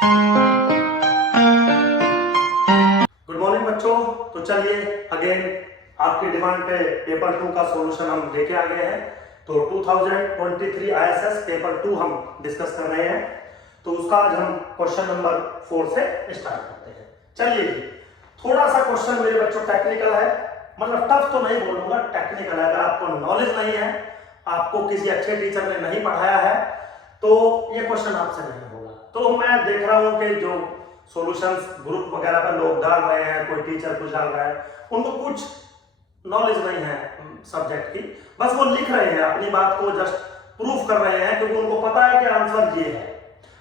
Good morning बच्चों। तो चलिए अगेन आपकी डिमांड पे पेपर 2 का सॉल्यूशन हम लेके आ गए हैं। तो 2023 आईएसएस पेपर 2 हम डिस्कस कर रहे हैं। तो उसका आज हम क्वेश्चन नंबर 4 से स्टार्ट करते हैं। चलिए, थोड़ा सा क्वेश्चन मेरे बच्चों टेक्निकल है, मतलब टफ तो नहीं बोलूंगा, टेक्निकल है। अगर आपको नॉलेज नहीं है, आपको किसी अच्छे टीचर ने नहीं पढ़ाया है, तो ये क्वेश्चन आपसे नहीं होगा। तो मैं देख रहा हूं कि जो सॉल्यूशंस ग्रुप वगैरह पर लोग डाल रहे हैं, कोई टीचर कुछ डाल रहा है, उनको कुछ नॉलेज नहीं है सब्जेक्ट की, बस वो लिख रहे हैं, अपनी बात को जस्ट प्रूफ कर रहे हैं, क्योंकि उनको पता है कि आंसर ये है।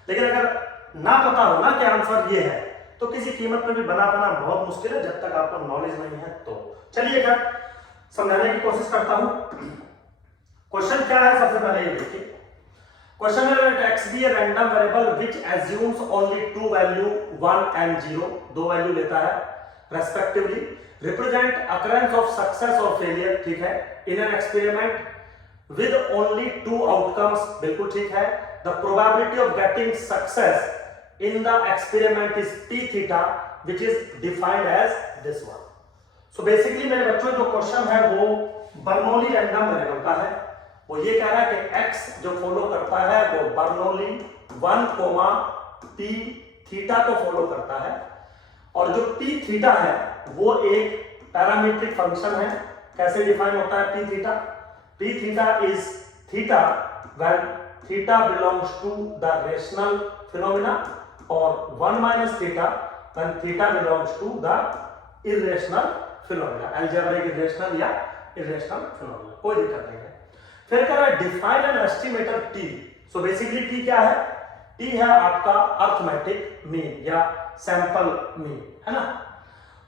लेकिन अगर ना पता हो ना कि आंसर ये है, तो किसी कीमत में भी बना पाना बहुत मुश्किल है, जब तक आपको नॉलेज नहीं है। तो चलिए कर समझाने की कोशिश करता हूं। क्वेश्चन क्या है, सबसे पहले ये देखिए। क्वेश्चन है x be a random variable which assumes only two value 1 and 0, दो वैल्यू लेता है respectively, represent occurrence of success or failure, ठीक है, in an experiment with only two outcomes, बिल्कुल ठीक है। The probability of getting success in the experiment is p theta, which is defined as this one. So basically मेरे बच्चों जो question है वो बर्नौली रैंडम वेरिएबल का है। वो ये कह रहा है कि x जो फॉलो करता है वो बर्नौली 1, p थीटा को फॉलो करता है, और जो p थीटा है वो एक पैरामीट्रिक फंक्शन है। कैसे डिफाइन होता है p theta? p theta is theta when theta belongs to the rational phenomena, और 1 minus theta when theta belongs to the irrational phenomena, algebraic irrational या इरेशनल फिनोमेना, कोई दिक्कत नहीं है। फिर कह रहा है define an estimator T. So basically T क्या है? टी है आपका अर्थमेटिक मीन या सैंपल मीन, है ना।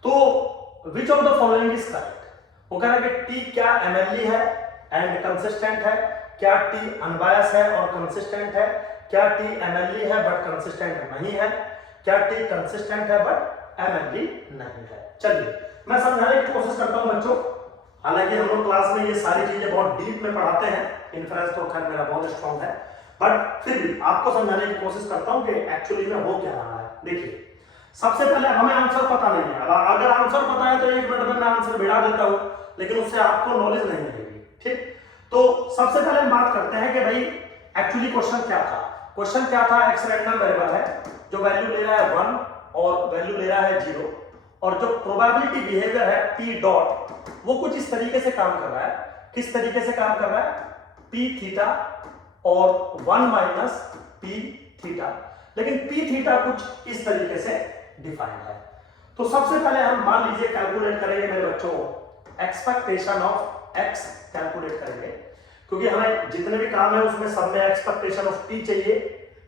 तो which of the following is correct? वो कह रहा है कि टी क्या एमएलई है एंड कंसिस्टेंट है, क्या टी अनबायस है और कंसिस्टेंट है, क्या टी एमएलई है बट कंसिस्टेंट नहीं है, क्या टी कंसिस्टेंट है बट एमएलई नहीं है। चलिए मैं समझाने की कोशिश करता हूं बच्चों। हालांकि हम लोग क्लास में ये सारी चीजें बहुत डीप में पढ़ाते हैं, इन्फ्रेंस तो खैर मेरा बहुत स्ट्रॉन्ग है, बट फिर भी आपको समझाने की कोशिश करता हूं कि एक्चुअली में हो क्या रहा है। देखिए, सबसे पहले हमें आंसर पता नहीं है। अगर आंसर पता है तो 1 मिनट में मैं आंसर भिड़ा देता हूं, लेकिन उससे आपको नॉलेज नहीं मिलेगी, ठीक। तो सबसे पहले हम बात करते हैं कि भाई एक्चुअली क्वेश्चन क्या था। क्वेश्चन क्या था? एक्स रैंडम वेरिएबल है जो वैल्यू ले रहा है 1 और वैल्यू ले रहा है 0, और जो प्रोबेबिलिटी बिहेवियर है पी डॉट, वो कुछ इस तरीके से काम कर रहा है। किस तरीके से काम कर रहा है? पी थीटा और 1 माइनस पी थीटा, लेकिन पी थीटा कुछ इस तरीके से डिफाइंड है। तो सबसे पहले हम मान लीजिए कैलकुलेट करेंगे मेरे बच्चों, एक्सपेक्टेशन ऑफ एक्स कैलकुलेट करेंगे, क्योंकि हमें जितने भी काम है उसमें सब में एक्सपेक्टेशन ऑफ टी चाहिए।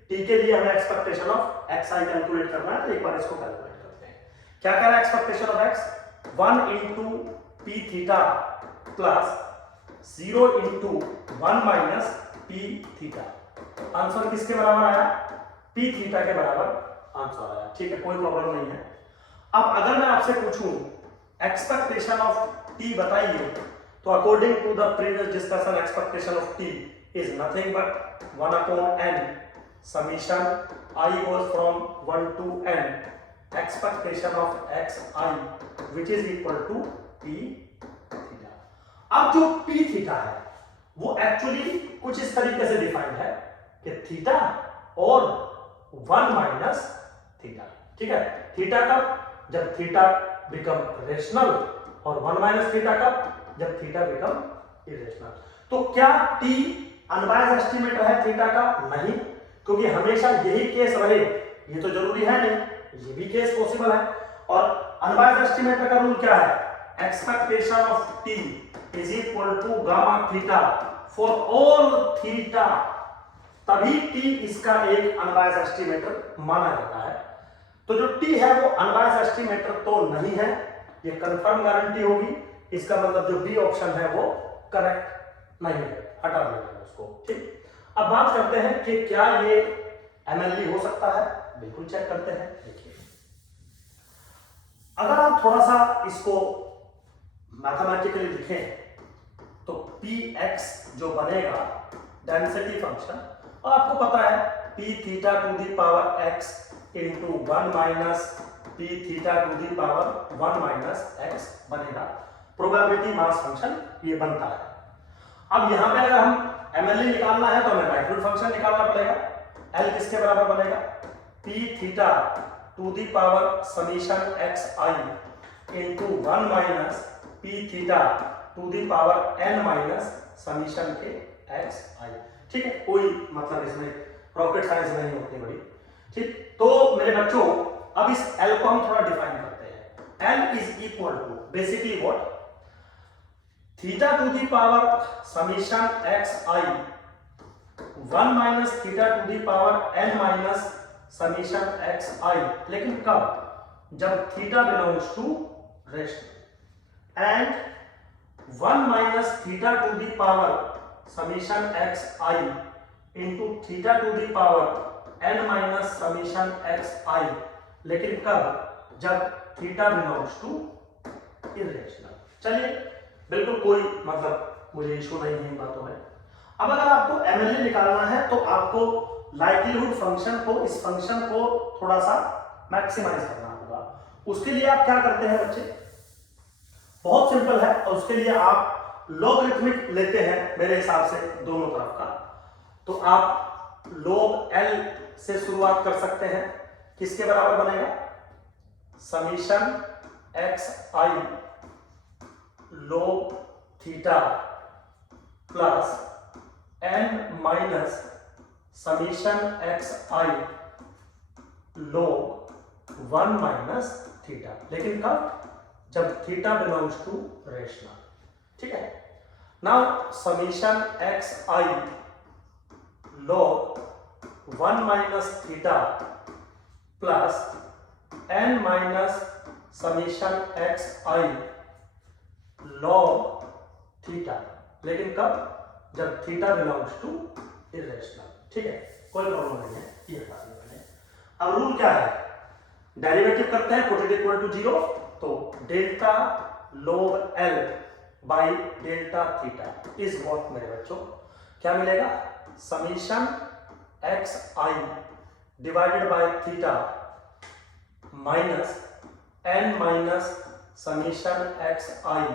टी के लिए हमें expectation of x I calculate करना है। तो एक बार इसको कैलकुलेट करते हैं। क्या कह रहा है expectation of x? 1 into P theta plus 0 into 1 minus P theta. Answer किसके बराबर आया? पी थीटा के बराबर आंसर आया, ठीक है, कोई प्रॉब्लम नहीं है। अब अगर मैं आपसे पूछूं एक्सपेक्टेशन ऑफ टी बताइए, तो according to the previous discussion expectation of T is nothing but 1 upon n summation i goes from 1 to n expectation of xi which is equal to p theta। अब जो p theta है वो actually कुछ इस तरीके से defined है कि थीटा और 1 माइनस थीटा, ठीक है। थीटा कब? जब थीटा बिकम रेशनल, और 1 माइनस थीटा कब? जब थीटा बिकम इरेशनल। तो क्या t अनबायस्ड एस्टिमेटर है थीटा का? नहीं, क्योंकि हमेशा यही केस रहे ये तो जरूरी है नहीं, ये भी केस पॉसिबल है। और अनबायस्ड एस्टिमेटर का रूल क्या है? Expectation of T is equal to gamma theta for all theta, तभी टी इसका एक अनबायस्ड एस्टिमेटर माना जाता है। तो जो टी है वो अनबायस्ड एस्टिमेटर तो नहीं है, ये कंफर्म गारंटी होगी। इसका मतलब जो बी ऑप्शन है वो करेक्ट नहीं है, हटा देंगे उसको, ठीक। अब बात करते हैं कि क्या ये एमएलई हो सकता है। बिल्कुल चेक करते हैं। देखिए, अगर आप थोड़ा सा इसको मैथमेटिकली लिखें तो px जो बनेगा डेंसिटी फंक्शन, और आपको पता है p theta to the power x into 1 minus P theta to the power 1 minus x बनेगा। प्रोबेबिलिटी मास फंक्शन ये बनता है। अब यहां पे अगर हम MLE निकालना है तो हमें डाइफ्लूइड फंक्शन निकालना पड़ेगा। L किसके बराबर बनेगा? P theta to the power summation x i into 1 minus P theta to the power n minus summation के एक्स आई। ठीक है, कोई मतलब इसमें रॉकेट साइंस नहीं होती बड़ी। ठीक, तो मेरे बच्चों अब इस L को हम थोड़ा डिफाइन करते हैं। L is equal to basically what? Theta to the power summation x i 1 minus theta to the power n minus summation x i. लेकिन कब? जब theta belongs to rational and 1 minus theta to the power summation x i into theta to the power n minus summation x i. लेकिन कब? जब theta belongs to irrational. चलिए, बिल्कुल कोई मतलब मुझे इशू नहीं है इन बातों में। अब अगर आपको MLE निकालना है तो आपको लाइक्लीहुड फंक्शन को, इस फंक्शन को थोड़ा सा मैक्सिमाइज करना होगा। उसके लिए आप क्या करते हैं बच्चे? बहुत सिंपल है, और उसके लिए आप लॉगरिथमिक लेते हैं मेरे हिसाब से दोनों तरफ का। तो आप log L से शुरुआत कर सकते हैं। किसके बराबर बनेगा? Summation x i log theta plus n minus summation x i log 1 minus theta. लेकिन कब? जब थीटा बिलोंग्स टू रेशनल। ठीक है, now summation x i log 1 minus theta plus n minus summation x i log theta. लेकिन कब? जब theta belongs to irrational. ठीक है, कोई प्रॉब्लम नहीं है, ये बता दिया मैंने। अब रूल क्या है? डेरिवेटिव करते हैं, पुट इट इक्वल टू 0, तो delta log L by delta theta is what मेरे बच्चों? क्या मिलेगा? Summation x i divided by theta minus n minus summation x i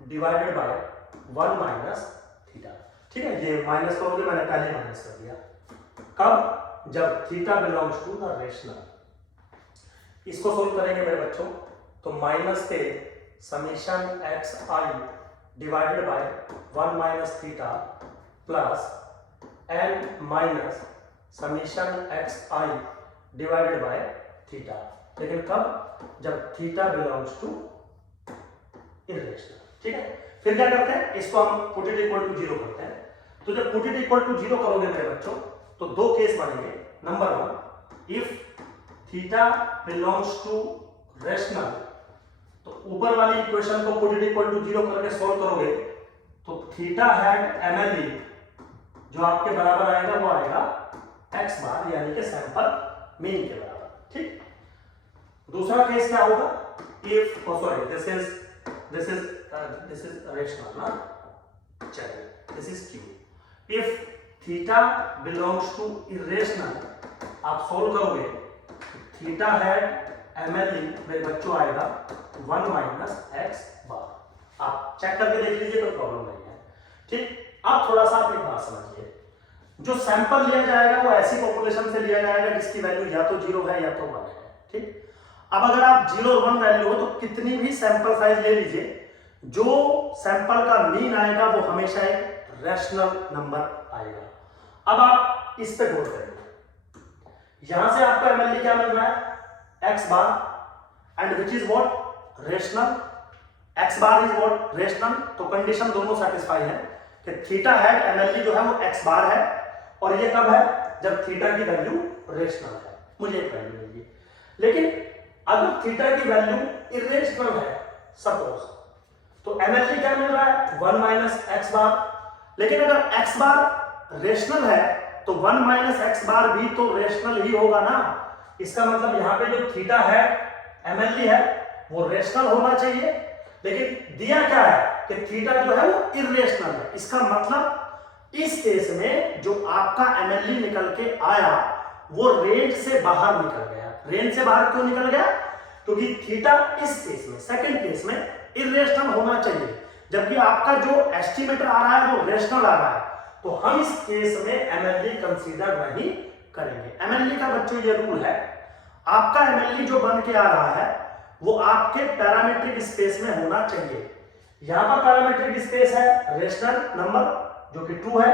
divided by 1 minus theta. ठीक है, ये माइनस करोगे, मैंने पहले माइनस कर दिया। कब? जब theta belongs to the rational. इसको सोल्व करेंगे मेरे बच्चों, तो माइनस के summation x i divided by 1 minus theta plus n minus summation x i divided by theta. लेकिन कब? जब थीटा बिलोंग्स टू इरेशनल। ठीक है, फिर क्या करते हैं? इसको हम पुट इट इक्वल टू 0 करते हैं। तो जब पुट इट इक्वल टू 0 करोगे मेरे बच्चों, तो दो केस बनेंगे। Number 1, if theta belongs to rational, तो ऊपर वाली इक्वेशन को पुट इट इक्वल टू 0 करके सॉल्व करोगे तो थीटा हैट MLE जो आपके बराबर आएगा वो आएगा x बार, यानी कि सैंपल मीन के बराबर। ठीक, दूसरा केस क्या होगा? If sorry this is rational ना, चलिए this is Q। If theta belongs to irrational आप सोल्व करोगे, थीटा हैट MLE मेरे बच्चों आएगा 1 माइनस एक्स बार। आप चेक करके देख लीजिए, कोई प्रॉब्लम नहीं है। ठीक, अब थोड़ा सा आप एक बात समझिए, जो सैंपल लिया जाएगा वो ऐसी पॉपुलेशन से लिया जाएगा जिसकी वैल्यू या तो 0 है या तो 1 है। ठीक, अब अगर आप 0 और 1 वैल्यू हो तो कितनी भी सैंपल साइज ले लीजिए, जो सैंपल का मीन आएगा वो हमेशा एक रैशनल नंबर आएगा। अब आप इस पे गौर करेंगे, यहां से आपको MLE क्या मिल रहा है? x bar and which is what? Rational. x bar is what? Rational. तो कंडीशन दोनों सेटिस्फाई है कि थीटा हैट MLE जो है वो x बार है, और ये कब है? जब थीटा की वैल्यू रेशनल है। मुझे एक वैल्यू मिली। लेकिन अगर थीटा की वैल्यू इरेशनल है सपोज, तो MLE क्या मिल रहा है? 1 माइनस एक्स बार। लेकिन अगर x बार रेशनल है तो 1 माइनस एक्स बार भी तो रेशनल ही होगा ना। इसका मतलब यहां पे जो थीटा है MLE है वो रेशनल होना चाहिए, लेकिन दिया क्या है कि थीटा जो है वो इरेशनल है। इसका मतलब इस केस में जो आपका MLE निकल के आया वो रेंज से बाहर निकल गया। रेंज से बाहर क्यों निकल गया? क्योंकि थीटा इस केस में, सेकंड केस में इरेशनल होना चाहिए, जबकि आपका जो एस्टिमेटर आ रहा है वो रेशनल आ रहा है, तो हम इस केस में एमएलई कंसीडर नहीं करेंगे। एमएलई का बच्चों ये रूल है, आपका एमएलई जो बन के आ रहा है वो आपके पैरामीट्रिक स्पेस में होना चाहिए। यहां पर पैरामीट्रिक स्पेस है रेशनल नंबर जो कि ट्रू है,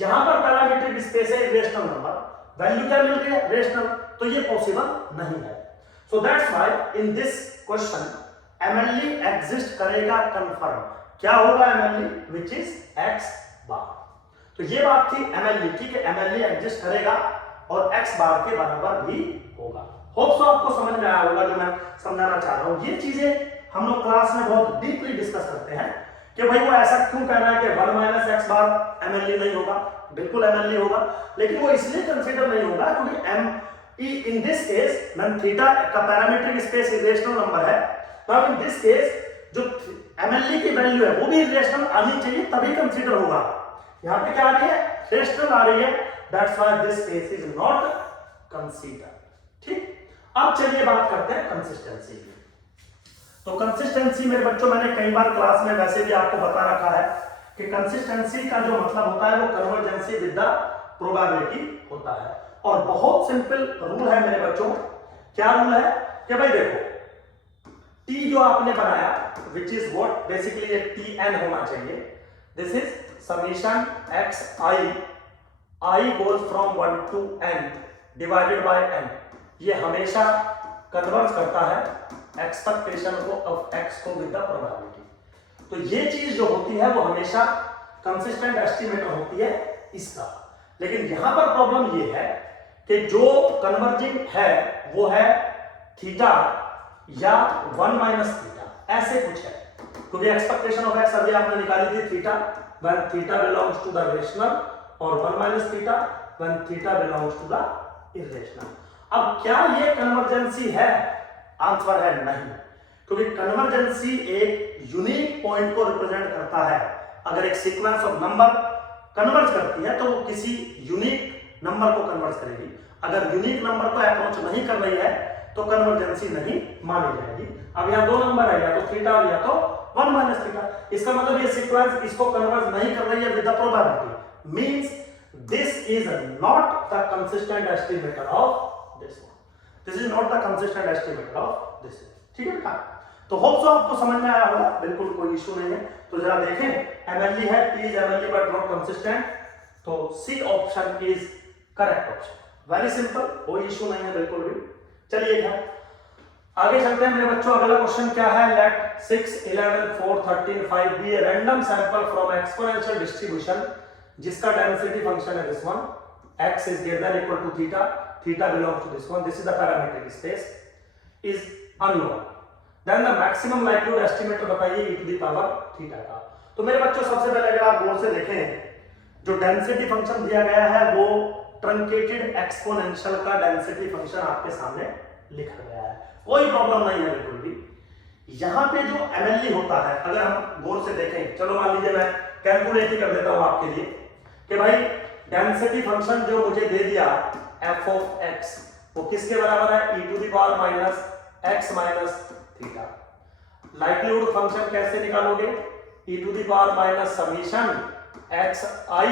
यहां पर पैरामीट्रिक स्पेस है इरेशनल नंबर, वैल्यू क्या मिल रही है? रेशनल, तो ये पॉसिबल नहीं है। So that's why in this question MLE exist करेगा कंफर्म। क्या होगा एमएलई? व्हिच इज x बार। तो ये बात थी एमएलई, ठीक है, एमएलई एग्जिस्ट करेगा और x बार के बराबर भी होगा। होप सो आपको समझ में आया होगा जो मैं समझाना चाह रहा हूं। ये चीजें हम लोग क्लास में बहुत डीपली डिस्कस करते हैं कि भाई वो ऐसा क्यों कह रहा है कि 1 माइनस x बार एमएलई नहीं होगा। बिल्कुल एमएलई होगा, लेकिन वो इसलिए कंसीडर नहीं होगा क्योंकि um in this case when theta का पैरामीट्रिक स्पेस इरेशनल नंबर है, नाउ इन दिस केस जो एमएलई की वैल्यू है वो भी इरेशनल आनी चाहिए, तभी कंसीडर होगा। यहां पे क्या आ रही है? रेशनल आ रही है, that's why this case is not consider. ठीक, अब चलिए बात करते हैं कंसिस्टेंसी की। तो कंसिस्टेंसी मेरे बच्चों मैंने कई बार क्लास में वैसे भी आपको बता रखा है कि कंसिस्टेंसी का जो मतलब होता है वो कन्वर्जेंसी विद द प्रोबेबिलिटी होता है। और बहुत सिंपल रूल है मेरे बच्चों। क्या रूल है? कि भाई देखो टी जो आपने बनाया विच इज व्हाट बेसिकली ये टी एन होना चाहिए, this is summation x i goes from 1 to n divided by n। ये हमेशा कन्वर्ज करता है एक्सपेक्टेशन को ऑफ x को विद द प्रोबेबिलिटी। तो ये चीज जो होती है वो हमेशा कंसिस्टेंट एस्टिमेटर होती है इसका। लेकिन यहां पर प्रॉब्लम ये है कि जो कन्वर्जिंग है वो है थीटा या 1 माइनस थीटा, ऐसे कुछ है, क्योंकि एक्सपेक्टेशन ऑफ x अभी आपने निकाली थी theta when theta belongs to the rational और 1 minus theta when theta belongs to the irrational. अब क्या ये कन्वर्जेंसी है? आंसर है नहीं, क्योंकि कन्वर्जेंसी एक यूनिक पॉइंट को रिप्रेजेंट करता है। अगर एक सीक्वेंस ऑफ नंबर कन्वर्ज करती है तो वो किसी यूनिक नंबर को कन्वर्ज करेगी। अगर यूनिक नंबर को अप्रोच नहीं कर रही है तो कन्वर्जेंसी नहीं मानी जाएगी। अब यहाँ दो नंबर है, या तो थीटा या तो 1 माइनस थीटा, इसका मतलब ये सीक्वेंस इसको कन्वर्ज नहीं कर रही है with the probability, means this is not the consistent estimator of this one, this is not the consistent estimator of this. ठीक है बेटा, तो होप सो आपको समझ में आया होगा, बिल्कुल कोई इशू नहीं है। तो जरा देखें, एमएलई है, T is MLE but not consistent, तो C option is correct option. Very simple, कोई इशू नहीं है बिल्कुल भी। चलिए आगे चलते हैं मेरे बच्चों। अगला क्वेश्चन क्या है? Let 6 11 4 13 5 be a random sample from exponential distribution जिसका डेंसिटी फंक्शन है this one, x is greater than equal to theta, theta belongs to this one, this is the parametric space, is unknown, then the maximum likelihood estimate बताइए e to the power theta का। तो मेरे बच्चों सबसे पहले अगर आप गौर से देखें, जो डेंसिटी फंक्शन दिया गया है वो ट्रंकेटेड एक्सपोनेंशियल का डेंसिटी फंक्शन आपके सामने लिखा गया है, कोई प्रॉब्लम नहीं है बिल्कुल भी। यहाँ पे जो एमएलई होता है, अगर हम गौर से देखें, चलो मान लीजिए मैं कैलकुलेट ही कर देता हूं आपके लिए कि भाई डेंसिटी फंक्शन जो मुझे दे दिया f ऑफ x वो किसके बराबर है? e to the power minus x minus theta. Likelihood function कैसे निकालोगे? e to the power minus summation x i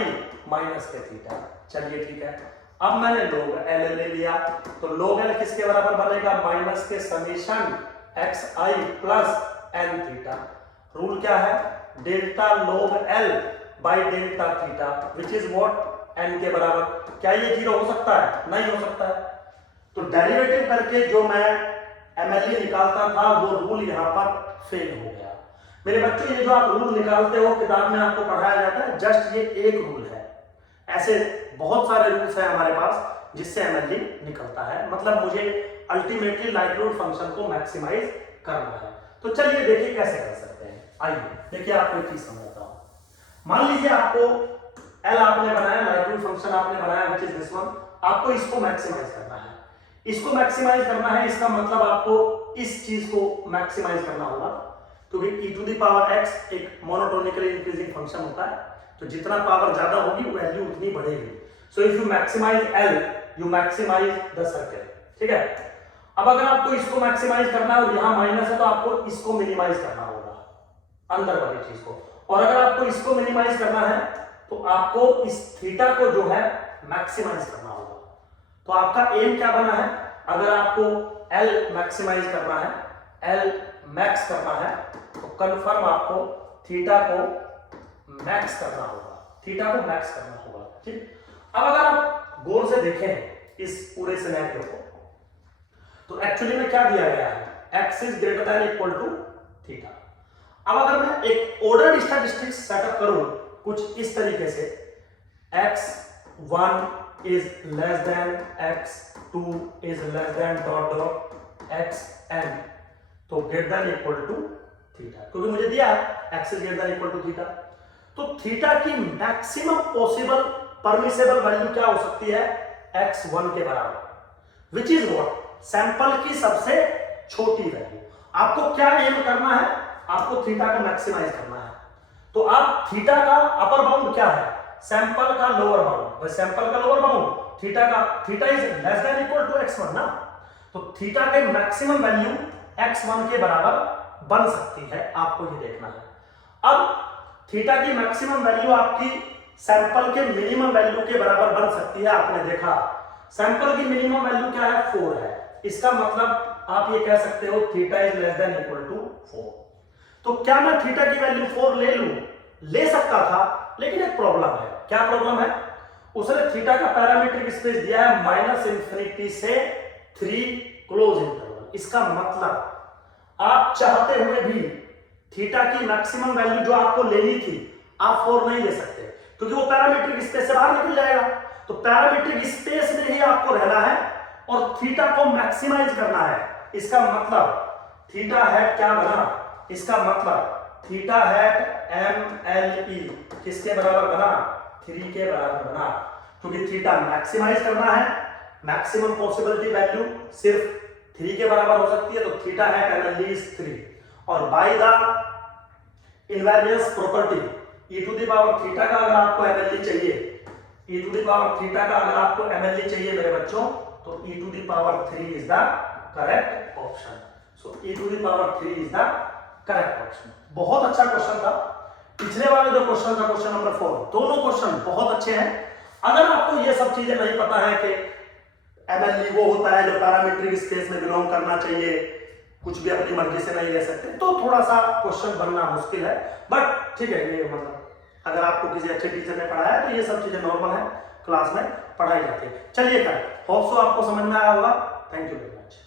minus के थीटा। चलिए ठीक है, अब मैंने log l ले लिया, तो log l किसके बराबर बनेगा? माइनस के summation x i plus n theta. Rule क्या है? Delta log l by delta theta which is what? n के बराबर। क्या ये जीरो हो सकता है? नहीं हो सकता है। तो डेरिवेटिव करके जो मैं एमएलई निकालता था वो रूल यहाँ पर फेल हो गया। मेरे बच्चों ये जो आप रूल निकालते हो किताब में आपको पढ़ाया जाता है, जस्ट ये एक रूल है, ऐसे बहुत सारे रूल्स हैं हमारे पास जिससे एमएलई निकलता है। मतलब मुझे अल्टीमेटली लाइक्लीहुड फंक्शन को मैक्सिमाइज करना है। तो चलिए देखिए कैसे कर सकते हैं। आइए देखिए आपको एक चीज समझाता हूं। मान लीजिए आपको एल आपने बनाया, लाइक्लीहुड फंक्शन आपने बनाया व्हिच इज दिस वन, आपको इसको मैक्सिमाइज करना है। इसको मैक्सिमाइज करना है, इसका मतलब आपको इस चीज को मैक्सिमाइज करना होगा, क्योंकि e to the power x एक मोनोटोनिकली इंक्रीजिंग फंक्शन होता है, तो जितना पावर ज्यादा होगी वैल्यू उतनी बढ़ेगी। So if you maximize l you maximize the circle. ठीक है, अब अगर आपको इसको मैक्सिमाइज करना है और यहां माइनस है तो आपको इसको मिनिमाइज करना होगा अंदर वाली चीज को, और अगर आपको इसको मिनिमाइज करना है तो आपको इस थीटा को जो है मैक्सिमाइज करना होगा। तो आपका एम क्या बना है, अगर आपको एल मैक्सिमाइज करना है, एल मैक्स करना है, तो कंफर्म आपको थीटा को मैक्स करना होगा, थीटा को मैक्स करना होगा। ठीक, अब अगर आप गौर से देखें इस पूरे सिनेरियो को, तो एक्चुअली में क्या दिया गया है, x is greater than equal to theta. अब अगर मैं एक ऑर्डर्ड स्टैटिस्टिक्स सेटअप करूं कुछ इस तरीके से, x1 is less than x2 is less than dot dot xn, तो greater than equal to theta, क्योंकि मुझे दिया है x is greater than equal to theta. तो थीटा की मैक्सिमम पॉसिबल परमिसेबल वैल्यू क्या हो सकती है, x1 के बराबर, विच इज व्हाट, सैंपल की सबसे छोटी वैल्यू। आपको क्या एम करना है, आपको थीटा को मैक्सिमाइज करना है। तो आप थीटा का अपर बाउंड क्या है, सैंपल का लोअर बाउंड, सैंपल का लोअर बाउंड थीटा का, theta is less than equal to x1 ना, तो थीटा के मैक्सिमम वैल्यू x1 के बराबर बन सकती है, आपको ये देखना है। अब थीटा की मैक्सिमम वैल्यू आपकी सैंपल के मिनिमम वैल्यू के बराबर बन सकती है। आपने देखा सैंपल की मिनिमम वैल्यू क्या है, 4 है, इसका मतलब आप ये कह सकते हो theta is less than equal to 4। तो क्या मैं थीटा की वैल्यू 4 ले लूं, ले सकता था, लेकिन एक प्रॉब्लम है। क्या प्रॉब्लम है, उसने थीटा का पैरामीट्रिक स्पेस दिया है -इंफिनिटी से 3 क्लोज इंटरवल। इसका मतलब आप चाहते हुए भी थीटा की मैक्सिमम वैल्यू जो आपको लेनी थी, आप 4 नहीं ले सकते, क्योंकि वो पैरामीट्रिक स्पेस से बाहर निकल जाएगा। तो पैरामीट्रिक स्पेस में ही आपको रहना है और थीटा को मैक्सिमाइज करना है। इसका मतलब थीटा हैट क्या बना, इसका मतलब थीटा हैट MLE किसके बराबर बना, 3 के बराबर बना, क्योंकि थीटा मैक्सिमाइज करना है, मैक्सिमम पॉसिबिलिटी वैल्यू सिर्फ 3 के बराबर हो सकती है, तो थीटा हैट MLE इज 3। और by the invariance property e to the power theta का अगर आपको MLE चाहिए, e to the power theta का अगर आपको MLE चाहिए मेरे बच्चों, तो e to the power 3 is the correct option. So e to the power 3 is the correct option. बहुत अच्छा क्वेश्चन था। पिछले वाले जो क्वेश्चन था, क्वेश्चन नंबर 4, दोनों क्वेश्चन बहुत अच्छे हैं। अगर आपको ये सब चीजें नहीं पता है कि MLE वो होता है जो पैरामीट्रिक स्पेस में बिलोंग करना चाहिए, कुछ भी अपनी मर्जी से नहीं ले सकते, तो थोड़ा सा क्वेश्चन बनना मुश्किल है। बट ठीक है, ये मतलब अगर आपको किसी अच्छे टीचर ने पढ़ाया तो ये सब चीजें नॉर्मल है, क्लास में पढ़ाई जाती है। चलिए कर, होप सो आपको समझ में आया होगा। Thank you very much.